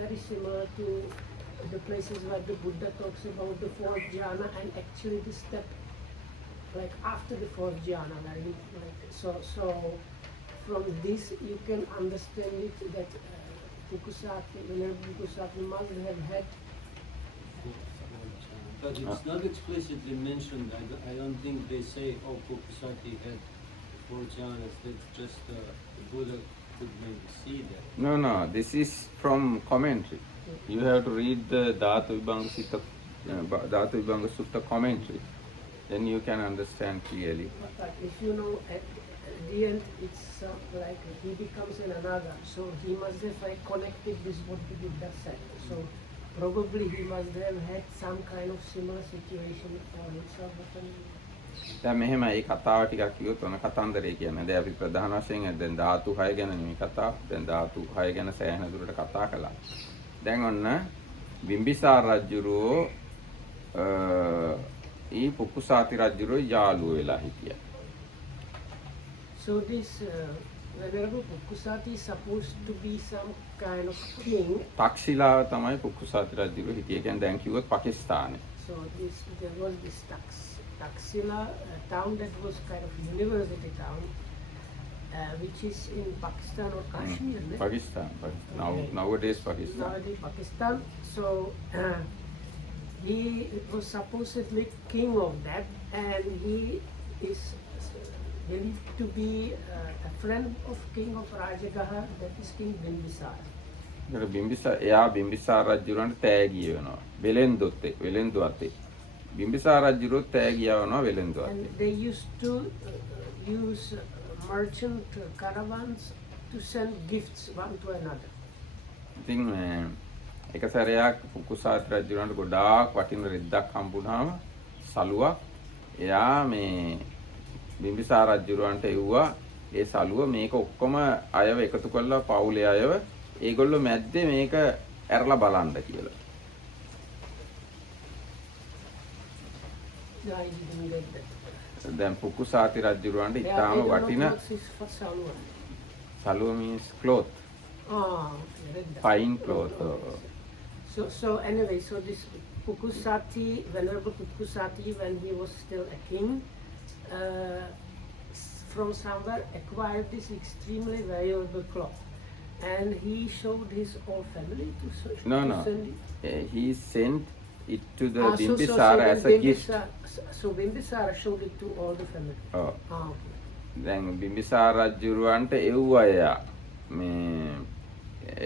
very similar to the places where the Buddha talks about the fourth jhana and actually the step like after the fourth jhana. So from this you can understand it that Pukusati, Venerable Pukusati must have had. But it's not explicitly mentioned. I don't think they say, oh, Pukusati had four jhanas. That's just the Buddha could maybe see that. No, this is from commentary. You have to read the Dhatu Vibhanga Sutta commentary. Then you can understand clearly. But if you know at the end it's like he becomes an another, so he must have like connected this what the Buddha said. So probably he must have had some kind of similar situation for himself. දැන් මෙහෙම මේ කතාව ටිකක් කිව්වොත් ඔන කතන්දරේ කියන්නේ. දැන් අපි ප්‍රධාන වශයෙන් දැන් ධාතු 6 ගැන මේ කතාව. දැන් ධාතු 6 ගැන සෑහෙන දුරට කතා කළා. දැන් ඔන්න බිම්බිසාර රජුරෝ ඊ පුකුසාති රජුරෝ යාළුව වෙලා හිටියා. So this Venerable Pukusati is supposed to be some kind of king. තක්ෂිලාව තමයි පුකුසාති රජුරෝ හිටියේ. කියන්නේ දැන් කිව්වොත් පාකිස්තානේ. So there was this Taxila town that was kind of university town, which is in Pakistan or Kashmir. Pakistan. Nowadays Pakistan. Nowadays Pakistan. So he was supposedly king of that, and he is believed to be a friend of king of Rajagaha, that is King Bimbisara. එයා බිම්බිසාර රජුරන්ට තෑගි වෙනවා. වෙලෙන්දු අතේ. බිම්බිසාර රජුරෝ තෑගි යවනවා වෙලෙන්දු අතේ. And they used to use merchant caravans to send gifts one to another. ඉතින් එක සැරයක් පුකුසාති රජුරන්ට ගොඩාක් වටින රෙද්දක් හම්බුනහම සලුවක් එයා මේ බිම්බිසාර රජුරන්ට එව්වා ඒ සලුව මේක ඔක්කොම අයව එකතු කරලා පවුලේ අයව ඒගොල්ලෝ මැද්දේ මේක ඇරලා බලන්න කියලා. දැන් පුකුසාති රජුරවන්ට ඉතාම වටින සලුව means cloth. Fine cloth. So anyway, so this Pukusati, Venerable Pukusati, when he was still a king, from somewhere acquired this extremely valuable cloth. And he showed his whole family to No. send it. He sent it to the Bimbisara as a gift. So Bimbisara showed it to all the family. Oh. Okay. දැන් බිම්බිසාර රජුරවන්ට එව්වා එයා. මේ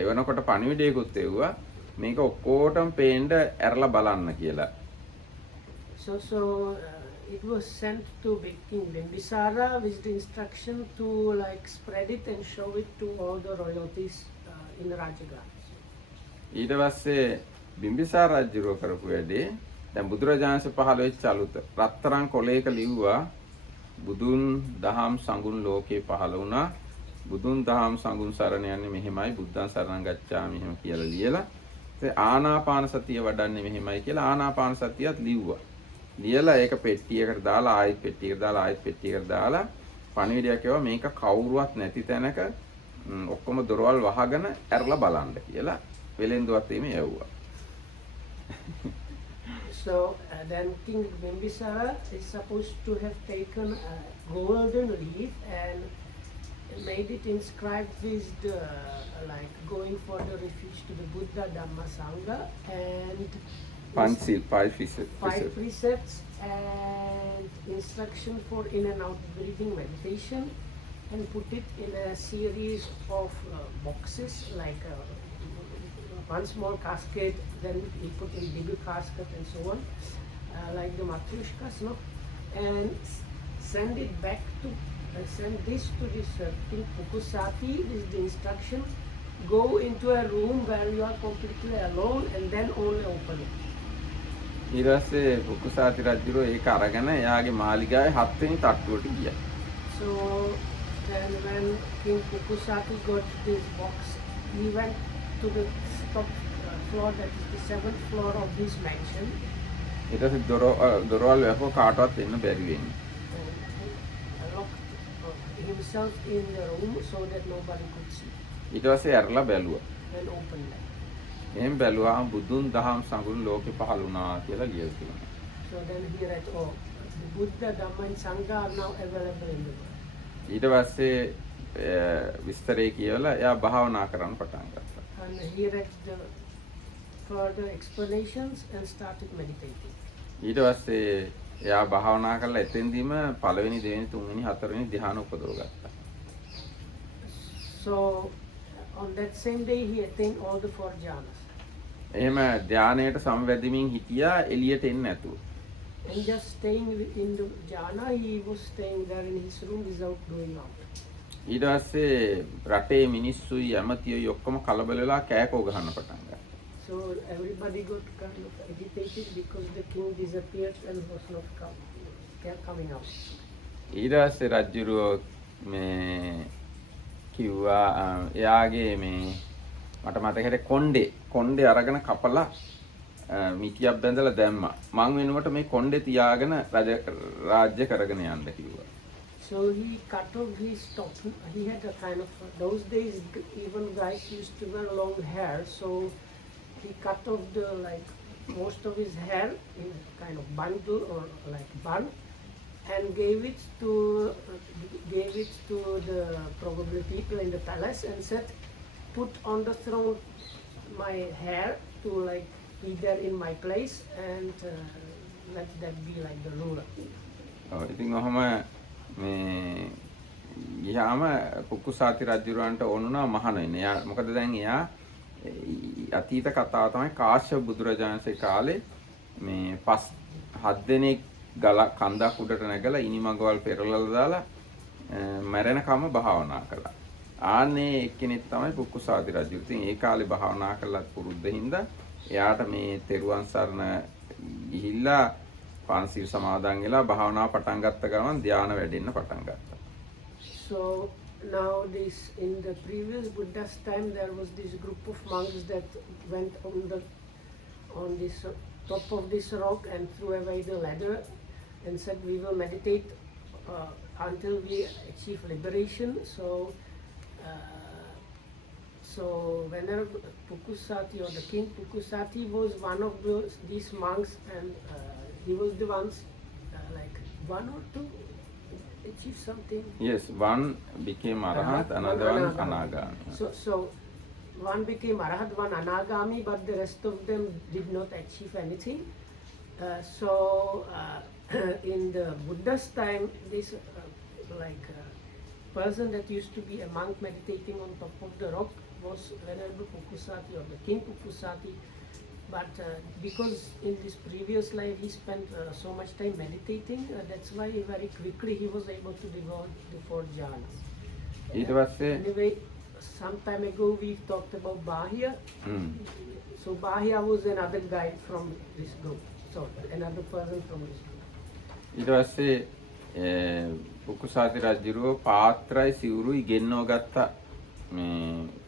එවනකොට පණිවිඩයකුත් එව්වා. මේක ඔක්කොටම පේන්න ඇරලා බලන්න කියලා. So it was sent to King Bimbisara with the instruction to like spread it and show it to all the royalties in Rajagaha. ඊට පස්සේ බිම්බිසාර රජුරෝ කරපු වැඩේ දැන් බුදුරජාණන්සේ පහළ වෙච්ච අලුත රත්තරන් කොලයක ලිව්වා බුදුන් දහම් සංගුණ ලෝකේ පහළ වුණා බුදුන් දහම් සංගුණ සරණ යන්නේ මෙහෙමයි බුද්ධං සරණං ගච්ඡාමි මෙහෙම කියලා ලියලා ඒ ආනාපාන සතිය වඩන්නේ මෙහෙමයි කියලා ආනාපාන සතියත් ලිව්වා ලියලා ඒක පෙට්ටියකට දාලා ආයෙත් පෙට්ටියකට දාලා පණිවිඩයක් ඒවා මේක කවුරුවත් නැති තැනක ඔක්කොම දොරවල් වහගෙන ඇරලා බලන්න කියලා වෙලෙන්දුවත් එීම යවුවා. So then King Bimbisara is supposed to have taken a golden leaf and made it inscribed with the like going for the refuge to the Buddha, Dhamma, Sangha, and five precepts and instruction for in and out breathing meditation, and put it in a series of boxes like one small casket, then he put in bigger casket and so on, like the Matrushkas, no? And send it back to, send this to this King Pukusati with the instruction, go into a room where you are completely alone and then only open it. ඊට පස්සේ පුකුසාති රජුරෝ ඒක අරගෙන එයාගේ මාලිගාවේ 7 වෙනි තට්ටුවට ගියා. So then when King Pukusati got this box, he went to the top floor, that is the 7th floor of this mansion. ඊට පස්සේ දොරවල් වැහුව කාටවත් එන්න බැරි වෙන්නේ. Locked himself in the room so that nobody could see. ඊට පස්සේ ඇරලා බැලුවා. Then opened it. එහෙන් බැලුවාම බුදුන් දහම් සංගුණ ලෝකෙ පහළ වුණා කියලා ලියලා තියෙනවා. So then he read, oh, the Buddha, Dhamma and Sangha are now available in the world. ඊට පස්සේ විස්තරේ කියලා එයා භාවනා කරන්න පටන් ගත්තා. And he read the further explanations and started meditating. ඊට පස්සේ එයා භාවනා කරලා එතෙන්දීම පළවෙනි දෙවෙනි තුන්වෙනි හතරවෙනි ධ්‍යාන උපදව ගත්තා. So on that same day he attained all the 4 jhanas. එහෙම ධානයට සමවැදෙමින් හිටියා එළියට එන්නේ නැතුව. And just staying in the jhana, he was staying there in his room without going out. ඊට පස්සේ රටේ මිනිස්සුයි ඇමතියෝයි ඔක්කොම කලබල වෙලා කෑකෝ ගහන්න පටන් ගත්තා. So everybody got kind of agitated because the king disappeared and was not coming out. ඊට පස්සේ රජුරෝ මේ කිව්වා එයාගේ මේ මට මතකයි කොණ්ඩේ අරගෙන කපලා මිටියක් බැඳලා දැම්මා. මං වෙනුවට මේ කොණ්ඩේ තියාගෙන රාජ්‍ය කරගෙන යන්න කිව්වා. So he cut off his top. He had a kind of, those days even guys used to wear long hair, so he cut off the most of his hair in kind of bundle or like bun and gave it to the probably people in the palace and said, put on the throne my hair to be there in my place and let that be like the ruler. ඔව් ඉතින් ඔහම මේ ගියාම කුකුසාති රජුරවන්ට ඕනුණා මහාන වෙන්න. එයා මොකද දැන් එයා අතීත කතාව තමයි කාශ්‍යප බුදුරජාණන්සේ කාලේ මේ 7 දෙනෙක් ගල කන්දක් උඩට නැගලා ඉනිමඟවල් පෙරලලා දාලා මැරෙනකම භාවනා කළා. ආන්නේ එක්කෙනෙක් තමයි කුකුසාති රජු. ඉතින් ඒ කාලේ භාවනා කළා පුරුද්ද හින්දා එයාට මේ තෙරුවන් සරණ ගිහිල්ලා පන්සිල් සමාදන් වෙලා භාවනා පටන් ගත්ත ගමන් ධානය වැඩෙන්න පටන් ගත්තා. So now in the previous Buddha's time there was this group of monks that went on this top of this rock and threw away the ladder and said we will meditate until we achieve liberation. So whenever Pukusati or the king Pukusati was one of these monks and he was the ones one or two achieve something. Yes, one became Arhat, another one Anagami. So one became Arhat, one Anagami, but the rest of them did not achieve anything. In the Buddha's time, this person that used to be a monk meditating on top of the rock was Venerable Pukusati or the King Pukusati. But because in this previous life he spent so much time meditating, that's why very quickly he was able to develop the 4 jhanas. Anyway, some time ago we talked about Bahya. So Bahya was another guy from this group, so another person from this group. ඊට පස්සේ කුකුසාති රජුරෝ පාත්‍රයි සිවුරුයි ගෙන්නව ගත්තා මේ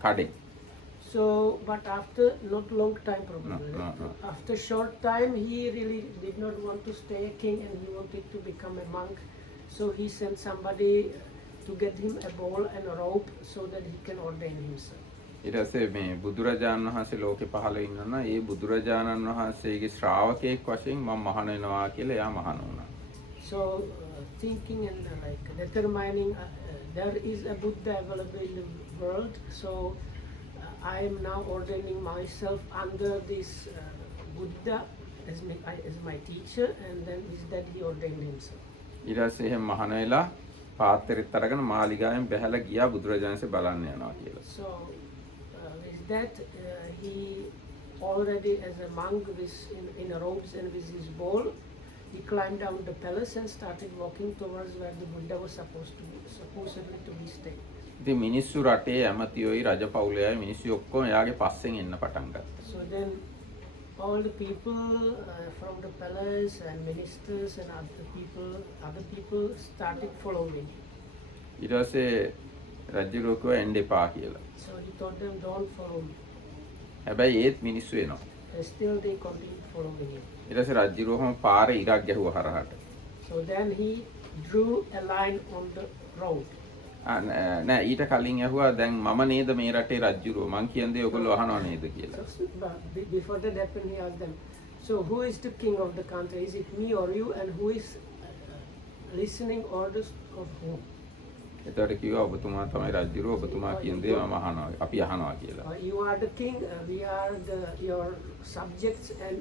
කඩේ. So, but after not long time probably, after short time he really did not want to stay a king and he wanted to become a monk. So he sent somebody to get him a bowl and a rope so that he can ordain himself. ඊට පස්සේ මේ බුදුරජාණන් වහන්සේ ලෝකේ පහළ ඉන්නවා. ඒ බුදුරජාණන් වහන්සේගේ ශ්‍රාවකයෙක් වශයෙන් මම මහාන වෙනවා කියලා එයා මහාන වුණා. So thinking and determining there is a Buddha available in the world. So I am now ordaining myself under this Buddha as my teacher, and then with that he ordained himself. ඊට පස්සේ එහෙම මහාන වෙලා පාත්‍රෙත් අරගෙන මාලිගාවෙන් බැහැලා ගියා බුදුරජාණන්සේ බලන්න යනවා කියලා. So with that he already as a monk in robes and with his bowl, he climbed down the palace and started walking towards where the Buddha was supposedly to be staying. ඉතින් මිනිස්සු රටේ ඇමතියෝයි රජපෞලයයි මිනිස්සු ඔක්කොම එයාගේ පස්සෙන් එන්න පටන් ගත්තා. So then all the people from the palace and ministers and other people started following. ඊට පස්සේ රජුරෝ කිව්වා එන්න එපා කියලා. So he told them don't follow me. හැබැයි ඒත් මිනිස්සු එනවා. And still they continued following him. ඊට පස්සේ රජුරෝම පාරේ ඉරක් ගැහුවා හරහට. So then he drew a line on the road. නෑ ඊට කලින් ඇහුවා දැන් මම නේද මේ රටේ රජුරෝ මං කියන දේ ඔයගොල්ලෝ අහනව නේද කියලා. Before that happened, he asked them, so who is the king of the country? Is it me or you? And who is listening orders of whom? එතකොට කිව්වා ඔබතුමා තමයි රජුරෝ ඔබතුමා කියන දේ මම අහනවා අපි අහනවා කියලා. You are the king, we are your subjects, and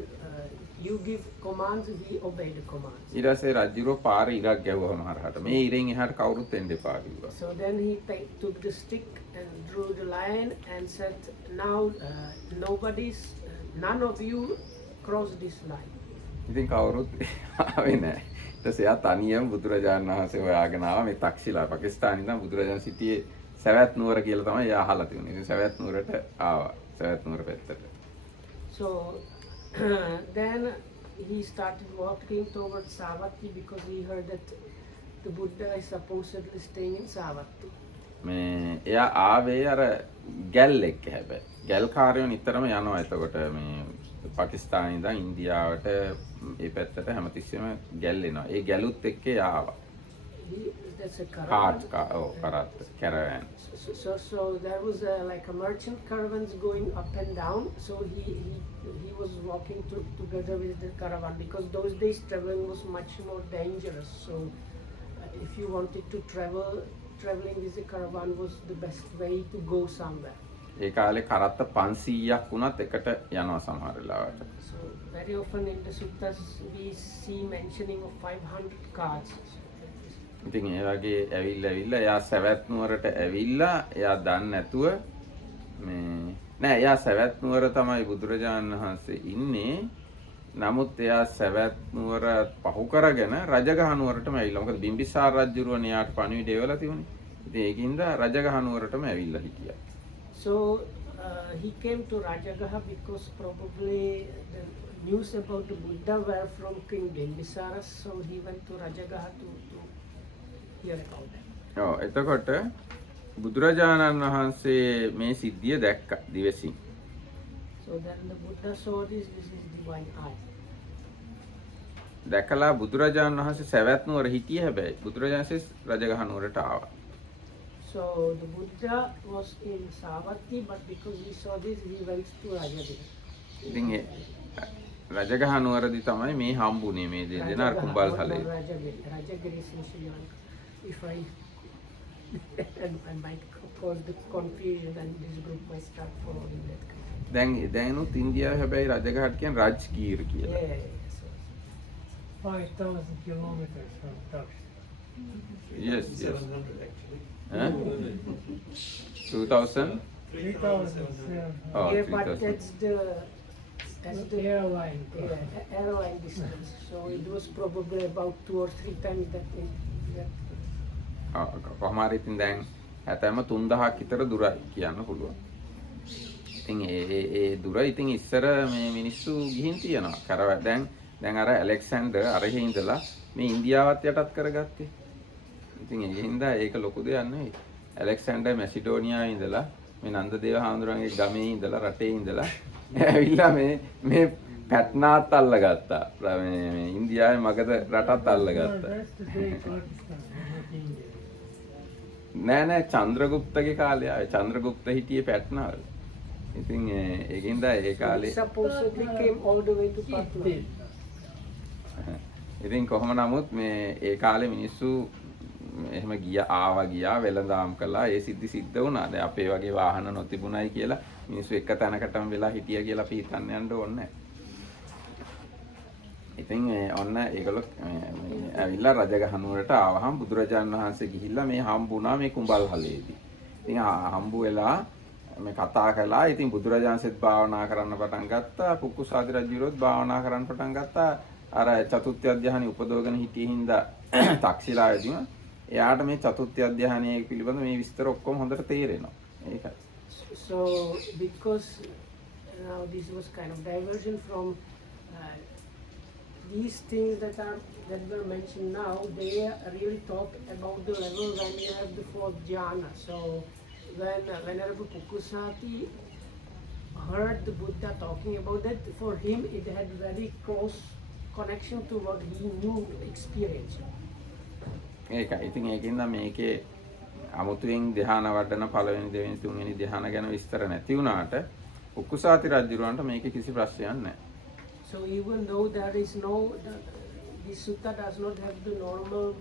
you give commands, we obey the commands. ඊට පස්සේ රජුරෝ පාරේ ඉරක් ගැහුවම හරහට මේ ඉරෙන් එහාට කවුරුත් එන්න එපා කිව්වා. So then he took the stick and drew the line and said, now none of you cross this line. ඉතින් කවුරුත් ආවේ නැහැ. ඊට පස්සේ ආ තනියම බුදුරජාණන් වහන්සේ හොයාගෙන ආවා මේ තක්ෂිලා පාකිස්තානයේ ඉඳන් බුදුරජාණන් සිටියේ සවැත් නුවර කියලා තමයි එයා අහලා තිබුණේ. ඉතින් සවැත් නුවරට ආවා. සවැත් නුවර පැත්තට. So then he started walking towards Savatthi because he heard that the Buddha is supposedly staying in Savatthi. මේ එයා ආවේ අර ගැල් එක්ක හැබැයි. ගැල් කාර්යෝ නිතරම යනවා එතකොට මේ පාකිස්තානයේ ඉඳන් ඉන්දියාවට ඒ පැත්තට හැමතිස්සෙම ගැල් එනවා. ඒ ගැලුත් එක්ක එයා ආවා. That's a caravan. Caravan. So there was like a merchant caravans going up and down. So he was walking together with the caravan because those days traveling was much more dangerous. So if you wanted to traveling with the caravan was the best way to go somewhere. ඒ කාලේ කරත්ත 500ක් වුණත් එකට යනවා සමහර වෙලාවට. So very often in the suttas we see mentioning of 500 carts. ඉතින් ඒ වගේ ඇවිල්ලා එයා සවැත් නුවරට ඇවිල්ලා එයා දන්නේ නැතුව මේ නෑ එයා සවැත් නුවර තමයි බුදුරජාණන් වහන්සේ ඉන්නේ. නමුත් එයා සවැත් නුවර පහු කරගෙන රජගහ නුවරටම ඇවිල්ලා. මොකද බිම්බිසාර රජුරුවනේ එයාට පණිවිඩය එවලා තිබුණේ. ඉතින් ඒකින්ද රජගහ නුවරටම ඇවිල්ලා හිටියා. So he came to Rajagaha because probably the news about the Buddha were from King Bimbisara, so he went to Rajagaha to hear about that. ඔව් එතකොට බුදුරජාණන් වහන්සේ මේ සිද්ධිය දැක්කා දිවසින්. So then the Buddha saw this is divine eye. දැකලා බුදුරජාණන් වහන්සේ සවැත් නුවර හිටියේ හැබැයි බුදුරජාණන් රජගහ නුවරට ආවා. So the Buddha was in Savatthi, but because he saw this, he went to Rajagaha. ඉතින් රජගහ නුවරදී තමයි මේ හම්බුනේ මේ දෙන්න අර කුඹල් හලේ. Rajagaha is in Sri Lanka. If I might cause the confusion, and this group might start following that. දැනුත් ඉන්දියාවේ හැබැයි රජගහට කියන්නේ රාජ්ගීර් කියලා. Yeah. 5,000 kilometers from Turkey. Yes. 700 actually. 2000. 3,000. Oh, Yeah, but 3000. that's the Airline. airline distance. So it was probably about 2 or 3 times that. කොහොම හරි ඉතින් දැන් හැතැම්ම 3000ක් විතර දුරයි කියන්න පුළුවන්. ඉතින් ඒ දුර ඉතින් ඉස්සර මේ මිනිස්සු ගිහින් තියනවා. දැන් අර ඇලෙක්සැන්ඩර් අරහේ ඉඳලා මේ ඉන්දියාවත් යටත් කරගත්තේ. ඉතින් ඒ හින්දා ඒක ලොකු දෙයක් නෙවෙයි. ඇලෙක්සැන්ඩර් මැසිඩෝනියාවේ ඉඳලා මේ නන්දදේව හාමුදුරන්ගේ ගමේ ඉඳලා රටේ ඉඳලා ඇවිල්ලා මේ පැට්නාත් අල්ලගත්තා. මේ ඉන්දියාවේ Magadha රටත් අල්ලගත්තා. That's the day Pakistan, not India. නෑ චන්ද්‍රගුප්තගේ කාලේ ආවේ. චන්ද්‍රගුප්ත හිටියේ පැට්නාවල. ඉතින් ඒකින්ද ඒ කාලේ supposedly came all the way to Patna. ඉතින් කොහොම නමුත් මේ ඒ කාලේ මිනිස්සු එහෙම ගියා වෙළඳාම් කළා ඒ සිද්ධ වුණා. දැන් අපේ වගේ වාහන නොතිබුණයි කියලා මිනිස්සු එක තැනකටම වෙලා හිටියා කියලා අපි හිතන්න යන්න ඕනේ නැහැ. ඉතින් ඔන්න ඒගොල්ලෝ ඇවිල්ලා රජගහ නුවරට ආවහම බුදුරජාණන් වහන්සේ ගිහිල්ලා මේ හම්බුණා මේ කුඹල් හලේදී. ඉතින් හම්බු වෙලා මේ කතා කළා. ඉතින් බුදුරජාණන්සෙත් භාවනා කරන්න පටන් ගත්තා. පුක්කුසාති රජුරොත් භාවනා කරන්න පටන් ගත්තා. අර චතුත්ථ අධ්‍යාහනෙ උපදවගෙන හිටියේ හින්දා තක්ෂිලාවේදීම එයාට මේ චතුත්ථ අධ්‍යාහනයේ පිළිබඳ මේ විස්තර ඔක්කොම හොඳට තේරෙනවා. ඒකයි. So because now this was kind of diversion from these things that were mentioned now, they really talk about the level when you have the fourth jhana. So whenever Pukusati heard the Buddha talking about that, for him it had very close connection to what he knew, experience. ඒකයි. ඉතින් ඒකින්ද මේකේ අමුතුවෙන් ධ්‍යාන වඩන පළවෙනි දෙවෙනි තුන්වෙනි ධ්‍යාන ගැන විස්තර නැති වුණාට උකුසාති රජුරවන්ට මේකේ කිසි ප්‍රශ්නයක් නැහැ. So even though there is no, this sutta does not have the normal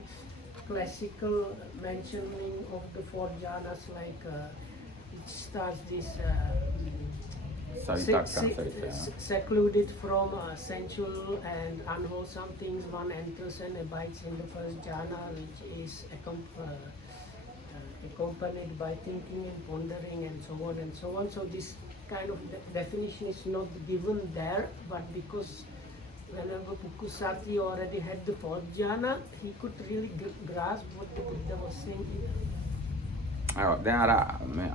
classical mentioning of the four jhanas like it starts this secluded from sensual and unwholesome things. One enters and abides in the first jhana, which is accompanied by thinking and pondering and so on and so on. So this kind of definition is not given there, but because whenever Pukusati already had the fourth jhana, he could really grasp what the Buddha was saying here. දැන් අර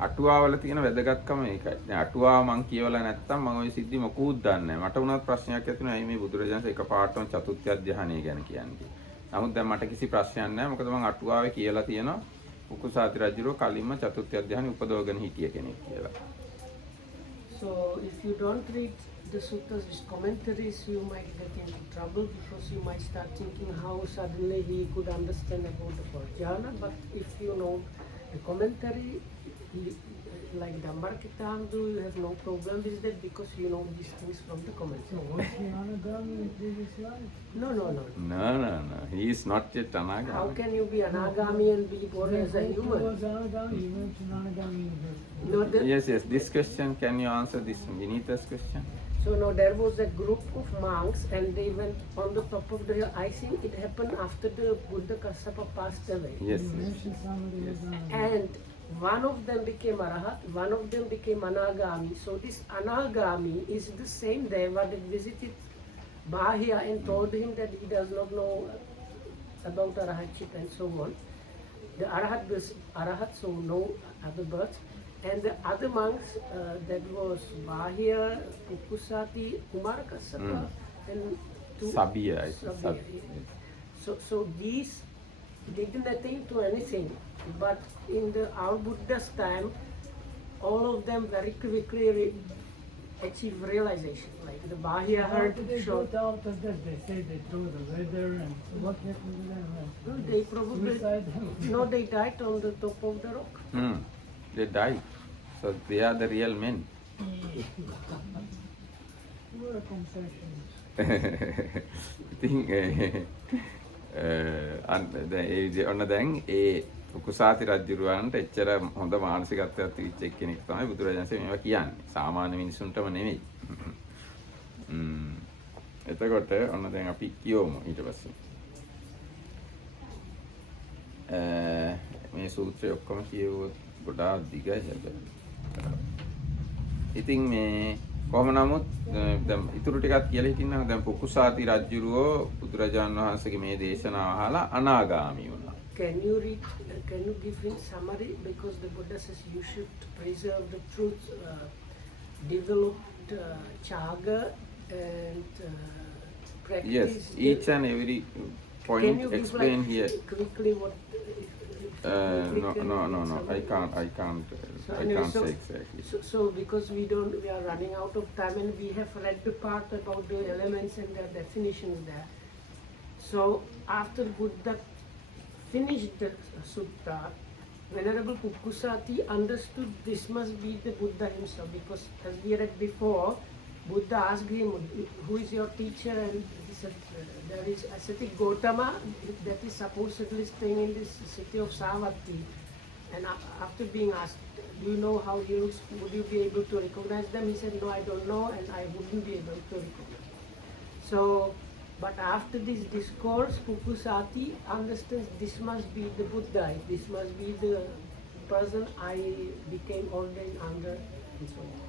අටුවාවල තියෙන වැදගත්කම ඒකයි. දැන් අටුවාව මං කියවලා නැත්තම් මම ওই සිද්ධි මොකුත් දන්නේ නැහැ. මට උනත් ප්‍රශ්නයක් ඇති වුණා. ඇයි මේ බුදුරජාණන් එකපාරටම චතුත්ථ ධ්‍යානය ගැන කියන්නේ. නමුත් දැන් මට කිසි ප්‍රශ්නයක් නැහැ. මොකද මං අටුවාවේ කියලා තියෙනවා උකුසාති රජුරෝ කලින්ම චතුත්ථ ධ්‍යානෙ උපදවගෙන හිටිය කෙනෙක් කියලා. So if you don't read the suttas with commentaries, you might get into trouble because you might start thinking how suddenly he could understand about the fourth jhana. But if you know the commentary, like Dhammarkitandu, you have no problem with that because you know these things from the commentary. So was he Anagami in previous life? No. No. He is not yet Anagami. How can you be Anagami and be born as a He human? was Anagami, he mentioned Anagami in his No, Yes. This question, can you answer this Vinita's question? So no, there was a group of monks and they went on the top of the hill. I think it happened after the Buddha Kassapa passed away. Yes. He mentioned somebody was Anagami. And one of them became Arahat, one of them became Anagami. So this Anagami is the same Deva that visited Bahya and told him that he does not know about Arahatship and so on. The Arahat was Arahat, so no other birth. And the other monks, that was Bahya, Pukusati, Kumarakassapa, and Sabia, I think. Sabia. So these didn't attain to anything. But in our Buddha's time, all of them very quickly achieve realization. Like the Bahya How heard did they short. got out of that? They say they threw the weather and what happened to them? No, they probably Suicide? no, they died on the top of the rock. They died. So they are the real men. What a confession. ඉතින් ඔන්න දැන් ඒ උකුසාති රජුරවන්ට එච්චර හොඳ මානසිකත්වයක් තිබිච්ච කෙනෙක් තමයි බුදුරජාණන්සේ මේවා කියන්නේ. සාමාන්‍ය මිනිසුන්ටම නෙමෙයි. එතකොට ඔන්න දැන් අපි කියවමු ඊට පස්සේ. මේ සූත්‍රය ඔක්කොම කියවුවොත් ගොඩාක් දිගයි හැබැයි. ඉතින් මේ කොහොම නමුත් දැන් ඉතුරු ටිකක් කියලා හිටින්නම් දැන් පුකුසාති රජුරෝ බුදුරජාණන් වහන්සේගේ මේ දේශනාව අහලා අනාගාමී වුණා. Can you give him summary? Because the Buddha says you should preserve the truth, developed chaga and practice. Yes, each and every point Can you give explain like here. quickly what? No. I can't Anyway, say exactly. So because we are running out of time and we have read the part about the elements and their definitions there. So after Buddha finished the sutta, Venerable Pukusati understood this must be the Buddha himself because as we read before, Buddha asked him, who is your teacher? And he said, there is ascetic Gautama that is supposedly staying in this city of Savatthi. And after being asked, do you know how he looks? Would you be able to recognize them? He said, no, I don't know and I wouldn't be able to recognize. So, but after this discourse, Pukusati understands this must be the Buddha, this must be the person I became ordained under and so on.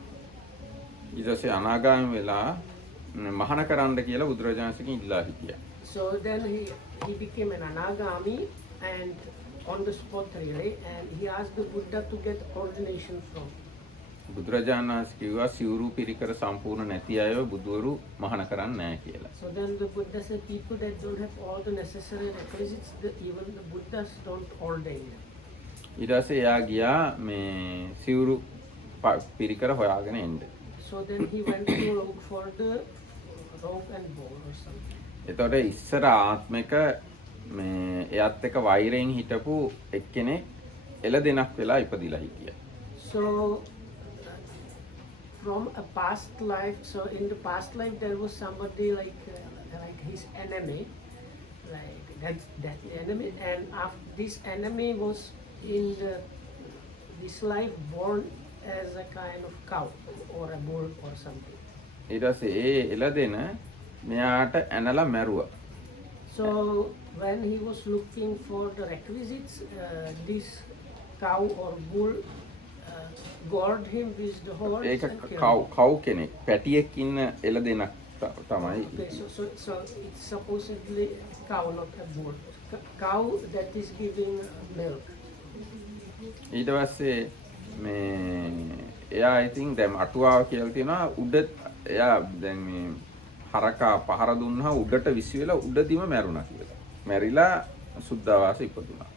ඊට පස්සේ අනාගාමී වෙලා මහාන කරන්න කියලා බුදුරජාණන්සේගෙන් ඉල්ලා හිටියා. So then he became an Anagami and on the spot really, and he asked the Buddha to get ordination from. බුදුරජාණන් වහන්සේ කිව්වා සිවුරු පිරිකර සම්පූර්ණ නැති අයව බුදුවරු මහාන කරන්නේ නැහැ කියලා. So then the Buddha said people that don't have all the necessary requisites, even the Buddhas don't ordain them. ඊට පස්සේ එයා ගියා මේ සිවුරු පිරිකර හොයාගෙන එන්න. So then he went to look for the rope and bowl or something. එතකොට ඉස්සර ආත්මික මේ එයත් එක වෛරයෙන් හිටපු එක්කෙනෙක් එළදෙනක් වෙලා ඉපදිලා හිටියා. So, from a past life, so in the past life there was somebody like his enemy, like that enemy, and after this enemy was in this life born as a kind of cow or a bull or something. ඊට පස්සේ ඒ එළදෙන මෙයාට ඇනලා මැරුවා. So when he was looking for the requisites, this cow or bull gored him with the horns ඒක and killed him. කව් කෙනෙක් පැටියෙක් ඉන්න එළදෙනක් තමයි. Okay, so it's supposedly cow, not a bull. Cow that is giving milk. ඊට පස්සේ මේ එයා ඉතින් දැන් අටුවාව කියලා තියෙනවා උඩ එයා දැන් මේ හරකා පහර දුන්නා උඩට විසි වෙලා උඩදීම මැරුණා කියලා. මැරිලා සුද්ධාවාස ඉපදුනා.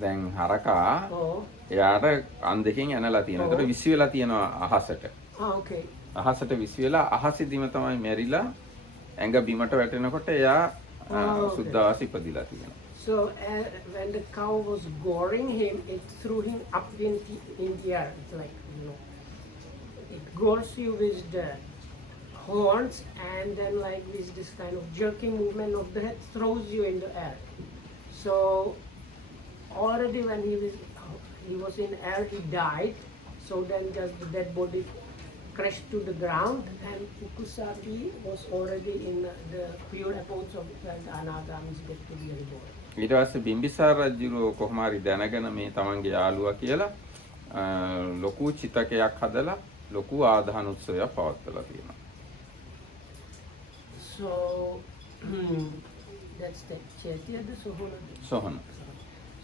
දැන් හරකා Oh, එයාට අන් දෙකෙන් ඇනලා තියෙනවා. ඒකට විසි වෙලා තියෙනවා අහසට. okay. අහසට විසි වෙලා අහසෙදිම තමයි මැරිලා ඇඟ බිමට වැටෙනකොට එයා okay. සුද්ධාවාස ඉපදිලා තියෙනවා. So when the cow was goring him, it threw him up in the air. It's like, it gores you with the horns and then like with this kind of jerking movement of the head throws you in the air. So already when he was in air, he died. So then just the dead body crashed to the ground, and Pukusati was already in the pure abodes of the Anagamis get to be reborn. ඊට පස්සේ බිම්බිසාර රජුරෝ කොහොම හරි දැනගෙන මේ තමන්ගේ යාළුවා කියලා ලොකු චිතකයක් හදලා ලොකු ආදාන උත්සවයක් පවත්වලා තියෙනවා. So that's the Chaitya, the Sohana. සොහන.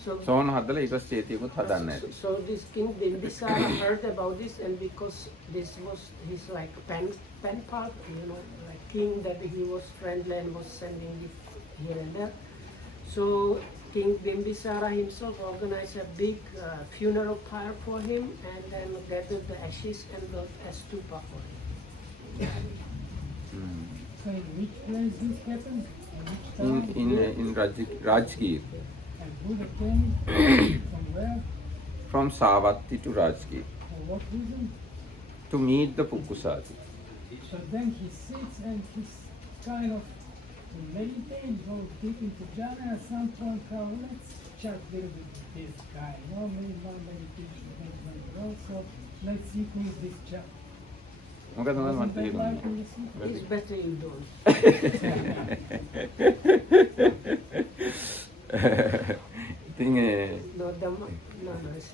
So, සොහන හදලා ඊට පස්සේ චේතියකුත් හදන්න ඇති. so this king Bimbisara heard about this, and because this was his like pen pal, like king that he was friendly and was sending gift here and there. So King Bimbisara himself organized a big funeral pyre for him, and then gathered the ashes and built a stupa for him. So in which place this happened? In which In town? in Rajgir. And Buddha came from where? From Savatthi to Rajgir For what reason? to meet the Pukkusati. So then he sits and he's kind of meditating, go deep into jhana. At some point, let's chat a little bit with this guy. Maybe one meditation things went well, so let's see who is this chap. මොකද මම Wasn't that තේරුම් right in the scene? It's better you don't. ඉතින් No, Dhamma. No. It's,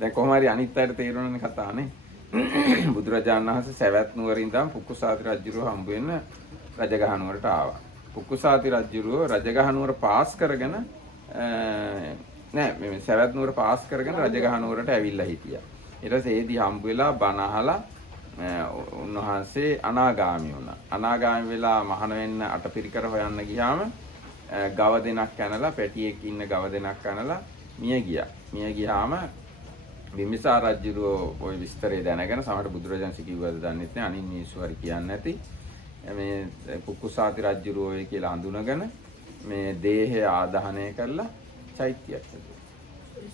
දැන් කොහොම හරි අනිත් අයට තේරෙනවනේ කතානේ. බුදුරජාණන් වහන්සේ සවැත් නුවර ඉඳන් පුක්කුසාති රජුරුව හම්බ වෙන්න රජගහ නුවරට ආවා. පුක්කුසාති රජුරුව රජගහ නුවර පාස් කරගෙන නෑ මේ සවැත් නුවර පාස් කරගෙන රජගහ නුවරට ඇවිල්ලා හිටියා. ඊට පස්සේ ඒදී හම්බ වෙලා බණ අහලා උන්වහන්සේ අනාගාමී වුණා. අනාගාමී වෙලා මහාන වෙන්න අටපිරිකර හොයන්න ගියාම ගව දෙනක් කනලා පැටියෙක් ඉන්න ගව දෙනක් කනලා මිය ගියා. මිය ගියාම බිම්බිසාර රජුරෝ ওই විස්තරය දැනගෙන සමහර බුදුරජාණන් කිව්වද දන්නේ නැහැ අනිත් මිනිස්සු හරි කියන්නේ නැති මේ පුක්කුසාති රජුරෝ කියලා හඳුනගෙන මේ දේහය ආදාහනය කරලා චෛත්‍යයක් හදුවා.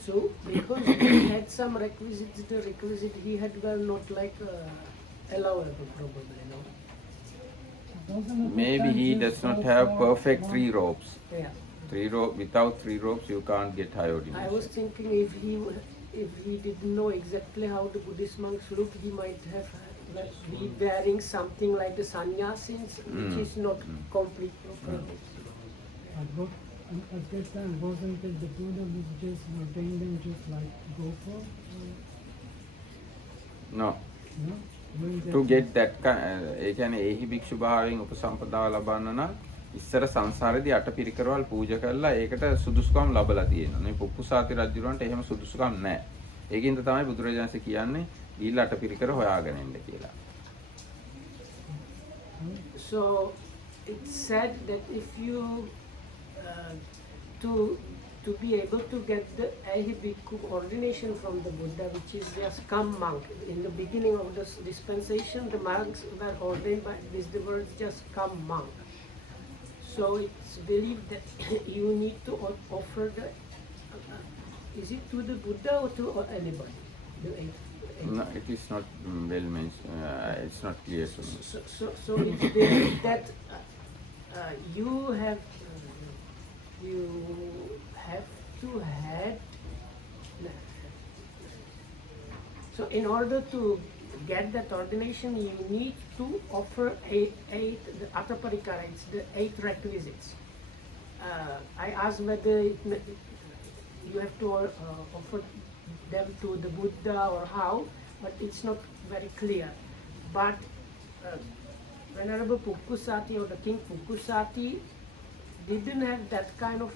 so because he had some requisites, the requisite he had were not like allowable probably, no? Wasn't it Maybe he just does not so have far perfect one- 3 robes. Yeah. Without 3 robes you can't get high I was ordination. thinking if he didn't know exactly how the Buddhist monks look, he might have be wearing something like the sannyasis, which is not complete properly. At that time, wasn't it the Buddha was just ordained them just like go for? No. No? When To that- get that ඒ කියන්නේ ඒහි භික්ෂු භාවයෙන් උපසම්පදාව ලබන්න නම් ඉස්සර සංසාරේදී අටපිරිකරවල් පූජා කරලා ඒකට සුදුසුකම් ලැබලා තියෙනවා. මේ පුක්කුසාති රජුරන්ට එහෙම සුදුසුකම් නැහැ. ඒකින්ද තමයි බුදුරජාණන්සේ කියන්නේ ගිහිල්ලා අටපිරිකර හොයාගෙන එන්න කියලා. So it's said that if you to be able to get the Ahibhikku ordination from the Buddha, which is just come monk. In the beginning of this dispensation, the monks were ordained by with the words just come monk. So it's believed that you need to offer the, is it to the Buddha or to anybody? The eight. No, it is not well mentioned. It's not clear to me. So it's believed that you have to have. So in order to get that ordination, you need to offer eight the ataparikara, it's the 8 requisites. I asked whether you have to offer them to the Buddha or how, but it's not very clear. But Venerable Pukkusati or the King Pukkusati didn't have that kind of